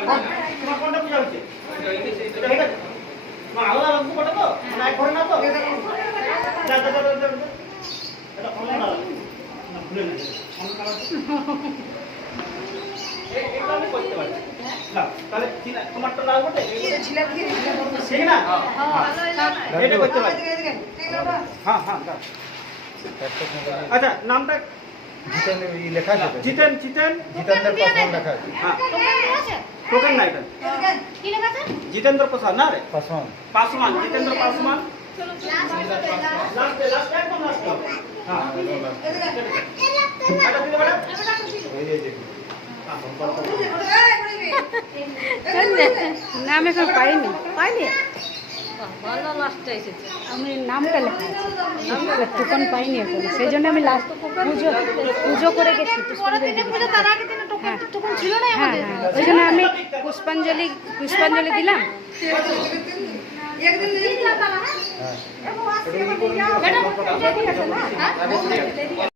তোমার কোনটা পূজা হচ্ছে? এটা তোমার আলাদা রাখবো কোটা তো? মানে এক ঘরে না তো? যা এটা অন্য কালার না, ভুলে না অন্য কালার এটা আমি করতে পারি না। তাহলে তোমারটা লাল বটে ঠিক না? এটা করতে পারি। হ্যাঁ হ্যাঁ। আচ্ছা নামটা জিতেন লেখা আছে। জিতেন জিতেন জিতেন্দ্র পাসওয়ান লেখা আছে। হ্যাঁ টোকেন না এটা জিতেন্দ্র প্রসাদ না রে পাসওয়ান। পাসওয়ান জিতেন্দ্র পাসওয়ান লাস্ট একদম লাস্ট হ্যাঁ এটা দিলে বড় এই যে দেখুন। নাম এখন পাইনি ভালো লাস্টটা এসেছে। আমি নামটা লেখা আছে টোকন পাইনি এখন সেই জন্য আমি লাস্ট পুজো করে গেছি হ্যাঁ হ্যাঁ ওই জন্য আমি পুষ্পাঞ্জলি দিলাম। হ্যাঁ। এটা কি করুন?